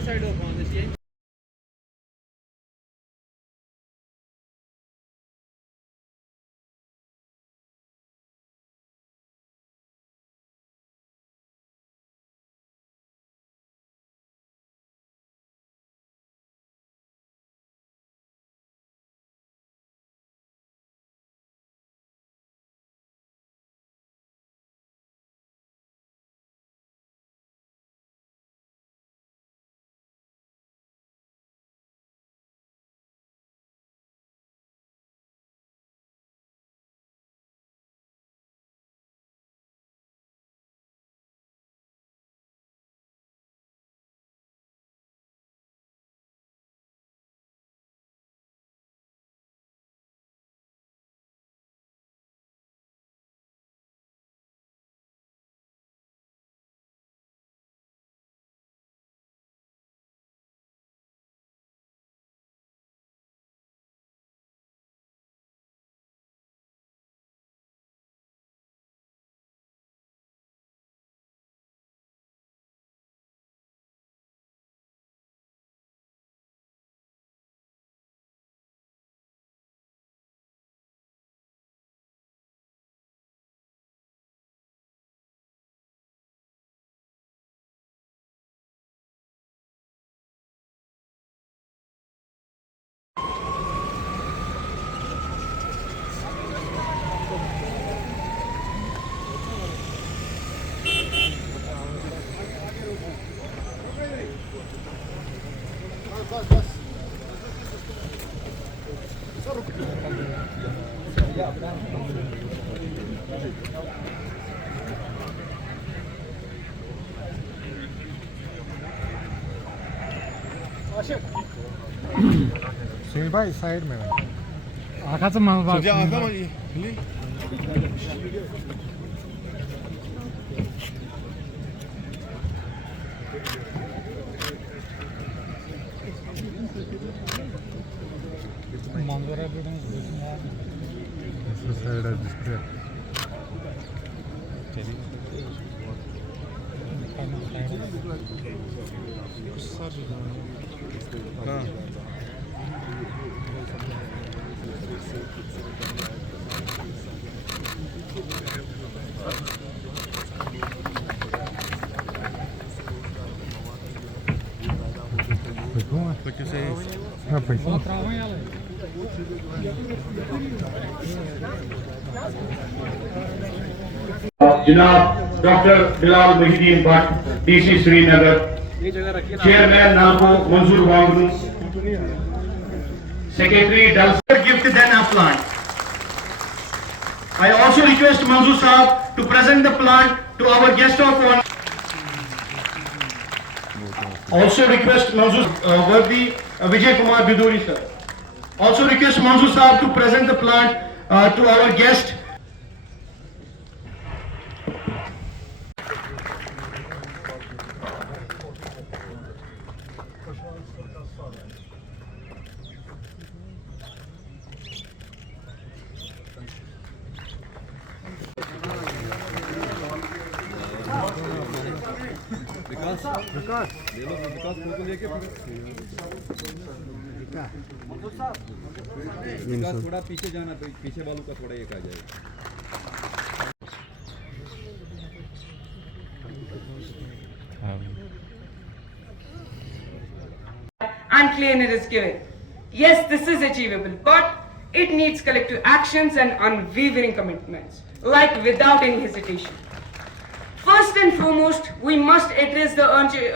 other side of on the change. Sunil भाई side में आकाचं मागं तुझ्या हातामध्ये मंगोरा साइड दिसते जनाब doctor Bilal Mohiuddin Bhat DC Srinagar, chairman नालको Manzoor Wangroo, secretary Dal gift then a plant. I also request Manzoor Saab to present the plant to our guest of honor. Also request Manzoor Worthy Vijay Kumar Biduri sir. Also request Manzoor Saab to present the plant to our guest. विकास थोड़ा पीछे जाना, पीछे वालों का थोड़ा एक आ जाएगा। And cleaner is given. Yes, this is achievable, but it needs collective actions and unwavering commitments, like without any hesitation. First and foremost, we must address the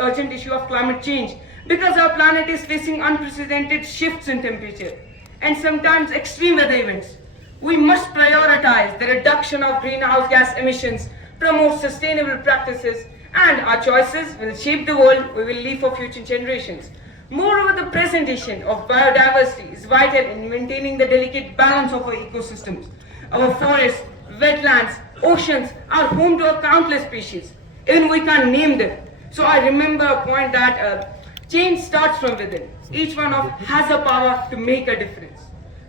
urgent issue of climate change because our planet is facing unprecedented shifts in temperature and sometimes extreme weather events. We must prioritize the reduction of greenhouse gas emissions, promote sustainable practices, and our choices will shape the world we will leave for future generations. Moreover, the presentation of biodiversity is vital in maintaining the delicate balance of our ecosystems. Our forests, wetlands, oceans are home to countless species. Even we can't name them. So I remember a point that change starts from within. Each one of us has a power to make a difference.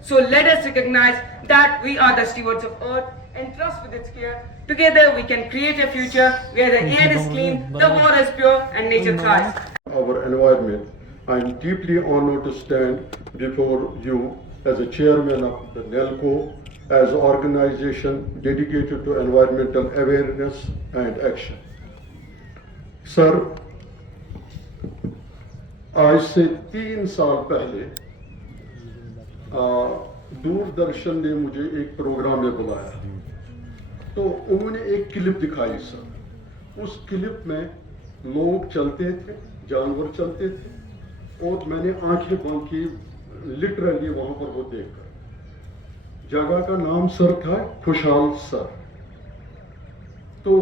So let us recognize that we are the stewards of Earth and trust with its care. Together we can create a future where the air is clean, the water is pure, and nature thrives. Our environment, I am deeply honored to stand before you as a chairman of the NELCO, as an organization dedicated to environmental awareness and action. Sir, आज से 3 साल पहले दूरदर्शन ने मुझे एक programme में बुलाया, तो उन्होंने एक क्लिप दिखाई सर। उस क्लिप में लोग चलते थे, जानवर चलते थे, और मैंने आंखें बंद की लिटरली वहां पर वो देखकर। जगह का नाम सर था खुशहाल सर। तो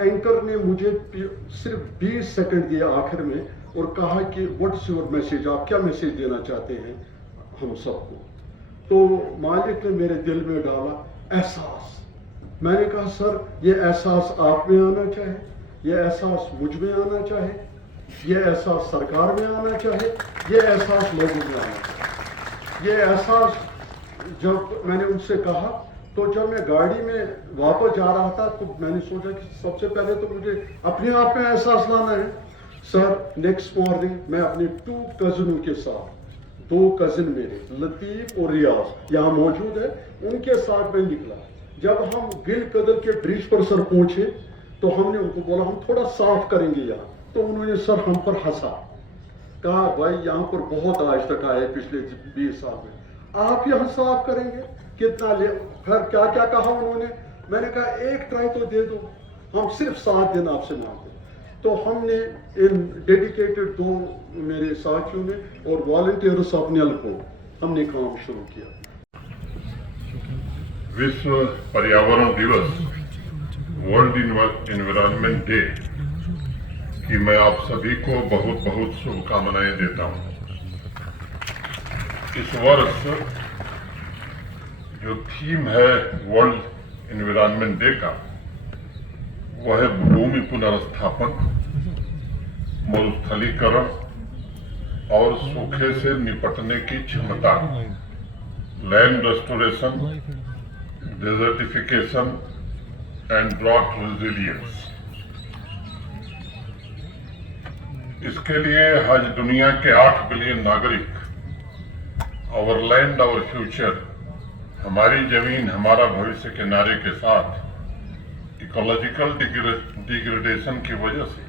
एंकर ने मुझे सिर्फ 20 सेकंड दिया आखिर में और कहा कि व्हाट्स योर मैसेज, आप क्या मैसेज देना चाहते हैं हम सबको। तो मालिक ने मेरे दिल में डाला एहसास। मैंने कहा सर, ये एहसास आप में आना चाहे, ये एहसास मुझ में आना चाहे, ये एहसास सरकार में आना चाहे, ये एहसास लोगों में आना चाहे। ये एहसास जब मैंने उनसे कहा, तो जब मैं गाड़ी में वापस जा रहा था तो मैंने सोचा कि सबसे पहले तो मुझे अपने आप में एहसास लाना है। सर, नेक्स्ट मॉर्निंग मैं अपने 2 कजिनों के साथ, 2 कजिन मेरे लतीफ और रियाज यहाँ मौजूद है, उनके साथ मैं निकला। जब हम गिल कदर के ब्रिज पर सर पहुंचे तो हमने उनको बोला हम थोड़ा साफ करेंगे यहाँ। तो उन्होंने सर हम पर हंसा, कहा भाई यहाँ पर बहुत आज तक आए पिछले 20 साल में, आप यहाँ साफ करेंगे कितना ले। फिर क्या क्या कहा उन्होंने, मैंने कहा एक ट्राई तो दे दो, हम सिर्फ 7 दिन आपसे मांगते। तो हमने इन डेडिकेटेड 2 मेरे साथियों ने और वॉलंटियर्स ऑफ नेल्को हमने काम शुरू किया। विश्व पर्यावरण दिवस, वर्ल्ड एनवायरनमेंट डे की मैं आप सभी को बहुत बहुत शुभकामनाएं देता हूं। इस वर्ष जो थीम है वर्ल्ड एनवायरनमेंट डे का, वह है भूमि पुनर्स्थापन, मरुस्थलीकरण और सूखे से निपटने की क्षमता, land restoration, desertification and drought resilience. इसके लिए आज दुनिया के 8 बिलियन नागरिक, आवर लैंड आवर फ्यूचर, हमारी जमीन हमारा भविष्य के नारे के साथ इकोलॉजिकल डिग्रेडेशन की वजह से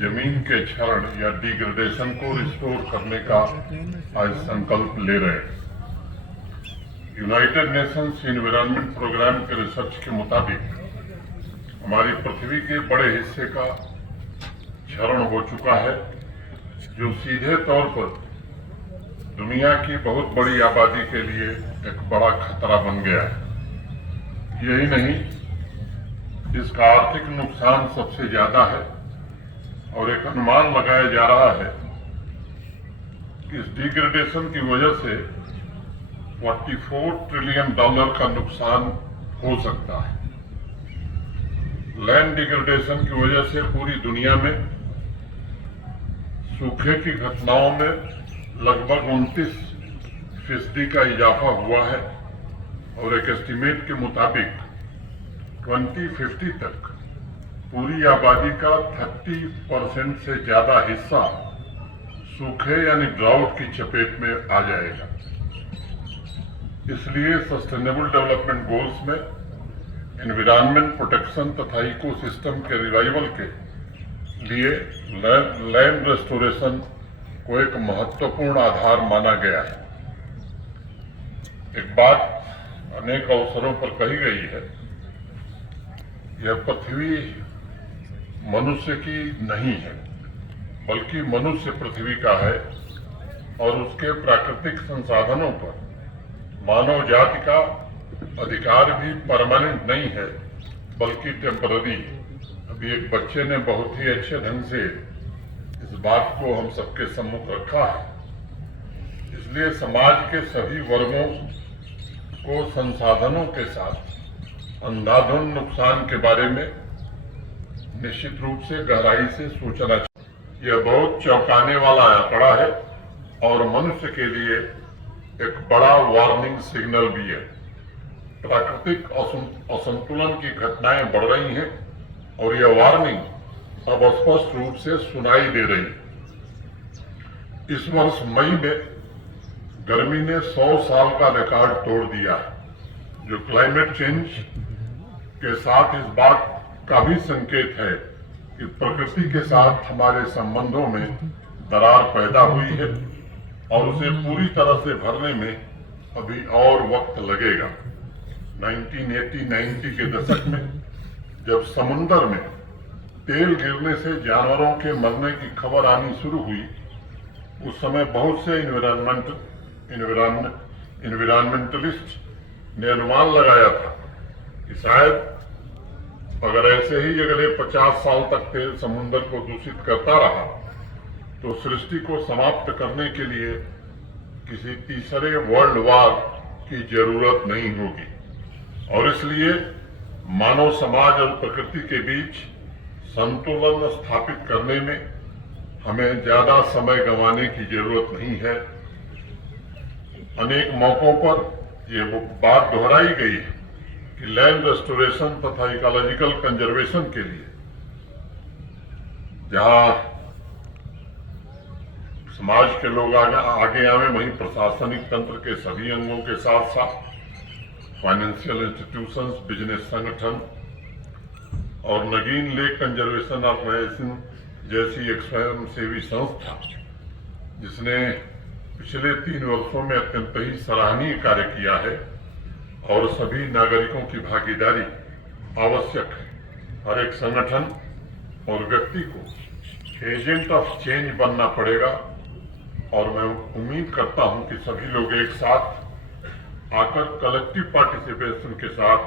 जमीन के क्षरण या डिग्रेडेशन को रिस्टोर करने का आज संकल्प ले रहे हैं। यूनाइटेड नेशंस एनवायरनमेंट प्रोग्राम के रिसर्च के मुताबिक हमारी पृथ्वी के बड़े हिस्से का क्षरण हो चुका है, जो सीधे तौर पर दुनिया की बहुत बड़ी आबादी के लिए एक बड़ा खतरा बन गया है। यही नहीं, इसका आर्थिक नुकसान सबसे ज्यादा है और एक अनुमान लगाया जा रहा है कि इस डिग्रेडेशन की वजह से $44 ट्रिलियन का नुकसान हो सकता है। लैंड डिग्रेडेशन की वजह से पूरी दुनिया में सूखे की घटनाओं में लगभग 29% का इजाफा हुआ है और एक एस्टीमेट के मुताबिक 2050 तक पूरी आबादी का 30% से ज्यादा हिस्सा सूखे यानी ड्राउट की चपेट में आ जाएगा। इसलिए सस्टेनेबल डेवलपमेंट गोल्स में एनवायरनमेंट प्रोटेक्शन तथा इकोसिस्टम के रिवाइवल के लिए लैंड रेस्टोरेशन को एक महत्वपूर्ण आधार माना गया है। एक बात अनेक अवसरों पर कही गई है, यह पृथ्वी मनुष्य की नहीं है, बल्कि मनुष्य पृथ्वी का है और उसके प्राकृतिक संसाधनों पर मानव जाति का अधिकार भी परमानेंट नहीं है, बल्कि टेम्पररी है। अभी एक बच्चे ने बहुत ही अच्छे ढंग से इस बात को हम सबके सम्मुख रखा है। इसलिए समाज के सभी वर्गों को संसाधनों के साथ अंधाधुंध नुकसान के बारे में निश्चित रूप से गहराई से सोचना चाहिए। यह बहुत चौंकाने वाला आंकड़ा है और मनुष्य के लिए एक बड़ा वार्निंग सिग्नल भी है। प्राकृतिक असंतुलन की घटनाएं बढ़ रही हैं और यह वार्निंग अब स्पष्ट रूप से सुनाई दे रही है। इस वर्ष मई में गर्मी ने 100 साल का रिकॉर्ड तोड़ दिया है, जो क्लाइमेट चेंज के साथ इस बात का भी संकेत है कि प्रकृति के साथ हमारे संबंधों में दरार पैदा हुई है और उसे पूरी तरह से भरने में अभी और वक्त लगेगा। 1980-90 के दशक में जब समुंदर में तेल गिरने से जानवरों के मरने की खबर आनी शुरू हुई, उस समय बहुत से इन्वायरमेंटलिस्ट ने अनुमान लगाया था कि शायद अगर ऐसे ही अगले 50 साल तक तेल समुद्र को दूषित करता रहा तो सृष्टि को समाप्त करने के लिए किसी तीसरे वर्ल्ड वॉर की जरूरत नहीं होगी, और इसलिए मानव समाज और प्रकृति के बीच संतुलन स्थापित करने में हमें ज्यादा समय गंवाने की जरूरत नहीं है। अनेक मौकों पर यह बात दोहराई गई है कि लैंड रेस्टोरेशन तथा इकोलॉजिकल कंजर्वेशन के लिए जहां समाज के लोग आगे आवे, वहीं प्रशासनिक तंत्र के सभी अंगों के साथ साथ फाइनेंशियल इंस्टीट्यूशंस, बिजनेस संगठन और नगीन लेक कंजर्वेशन ऑर्गेनाइजेशन जैसी एक स्वयंसेवी संस्था, जिसने पिछले 3 वर्षों में अत्यंत ही सराहनीय कार्य किया है, और सभी नागरिकों की भागीदारी आवश्यक है। हर एक संगठन और व्यक्ति को एजेंट ऑफ चेंज बनना पड़ेगा, और मैं उम्मीद करता हूं कि सभी लोग एक साथ आकर कलेक्टिव पार्टिसिपेशन के साथ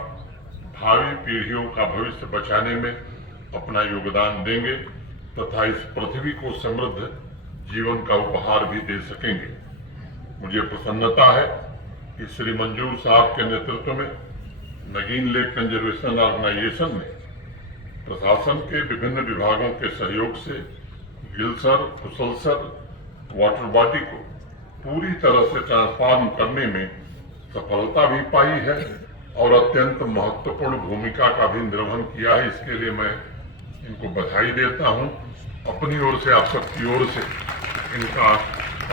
भावी पीढ़ियों का भविष्य बचाने में अपना योगदान देंगे तथा इस पृथ्वी को समृद्ध जीवन का उपहार भी दे सकेंगे। मुझे प्रसन्नता है कि श्री मंजूर साहब के नेतृत्व में नगीन लेक कंजर्वेशन ऑर्गेनाइजेशन ने प्रशासन के विभिन्न विभागों के सहयोग से गिलसर, कुशलसर वाटर बॉडी को पूरी तरह से ट्रांसफॉर्म करने में सफलता भी पाई है और अत्यंत महत्वपूर्ण भूमिका का भी निर्वहन किया है। इसके लिए मैं इनको बधाई देता हूं। अपनी ओर से, आप सबकी ओर से इनका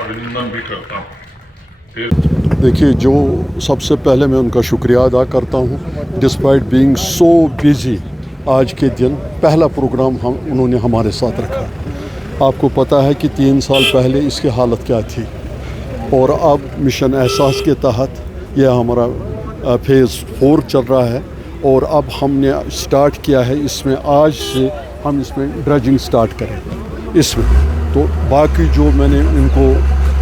अभिनंदन भी करता हूं। देखिए, जो सबसे पहले मैं उनका शुक्रिया अदा करता हूं। डिस्पाइट बीइंग सो बिजी, आज के दिन पहला प्रोग्राम उन्होंने हमारे साथ रखा। आपको पता है कि 3 साल पहले इसकी हालत क्या थी, और अब मिशन एहसास के तहत यह हमारा फेज़ 4 चल रहा है, और अब हमने स्टार्ट किया है। इसमें आज से हम इसमें ड्रेजिंग स्टार्ट करेंगे इसमें। तो बाकी जो मैंने इनको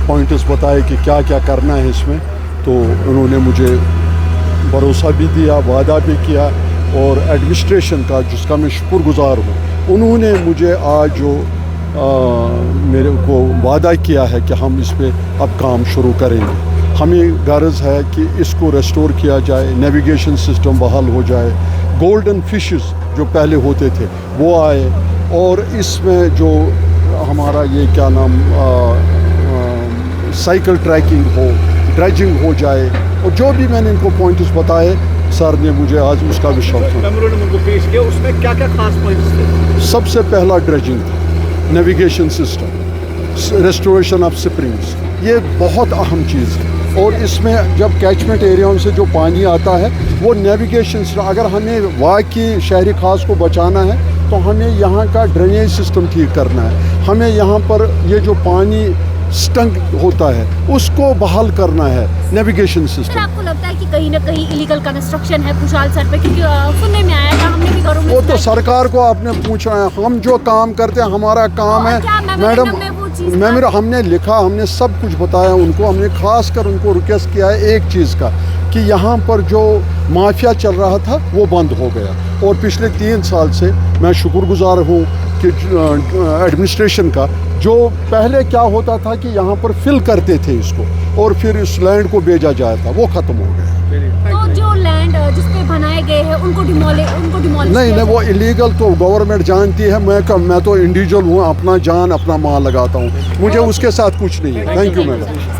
पॉइंट्स बताए कि क्या क्या करना है इसमें, तो उन्होंने मुझे भरोसा भी दिया, वादा भी किया, और एडमिनिस्ट्रेशन का जिसका मैं शुक्रगुजार हूँ, उन्होंने मुझे आज जो मेरे को वादा किया है कि हम इस पे अब काम शुरू करेंगे। हमें गर्ज है कि इसको रेस्टोर किया जाए, नेविगेशन सिस्टम बहाल हो जाए, गोल्डन फिशेस जो पहले होते थे वो आए, और इसमें जो हमारा ये क्या नाम साइकिल ट्रैकिंग हो, ड्रेजिंग हो जाए, और जो भी मैंने इनको पॉइंट्स बताए, सर ने मुझे आज उसका भी शौक उनको पेश किया। उसमें क्या क्या खास पॉइंट्स थे? सबसे पहला ड्रेजिंग था, navigation system, restoration of springs, ये बहुत अहम चीज़ है। और इसमें जब कैचमेंट एरियाओं से जो पानी आता है वो नेविगेशन, अगर हमें वाकई शहरी खास को बचाना है तो हमें यहाँ का ड्रेनेज सिस्टम ठीक करना है, हमें यहाँ पर ये जो पानी स्टंक होता है उसको बहाल करना है, नेविगेशन सिस्टम। आपको लगता है कि कहीं ना कहीं इलीगल कंस्ट्रक्शन है खुशहाल सर पे? क्योंकि सुनने में आया था, हमने भी घरों में वो तो सरकार को आपने पूछना है, हम जो काम करते हैं हमारा काम है मैडम। हमने लिखा, हमने सब कुछ बताया उनको। हमने खास कर उनको रिक्वेस्ट किया है एक चीज़ का, कि यहाँ पर जो माफिया चल रहा था वो बंद हो गया, और पिछले 3 साल से मैं शुक्रगुजार हूँ कि एडमिनिस्ट्रेशन का, जो पहले क्या होता था कि यहाँ पर फिल करते थे इसको और फिर इस लैंड को भेजा जाता था, वो ख़त्म हो गया। तो जो लैंड जिस पे बनाए गए हैं उनको डिमोलिश नहीं, वो इलीगल तो गवर्नमेंट जानती है। मैं तो इंडिविजुअल हूँ, अपना जान अपना माल लगाता हूँ, मुझे उसके साथ कुछ नहीं है। Thank you madam.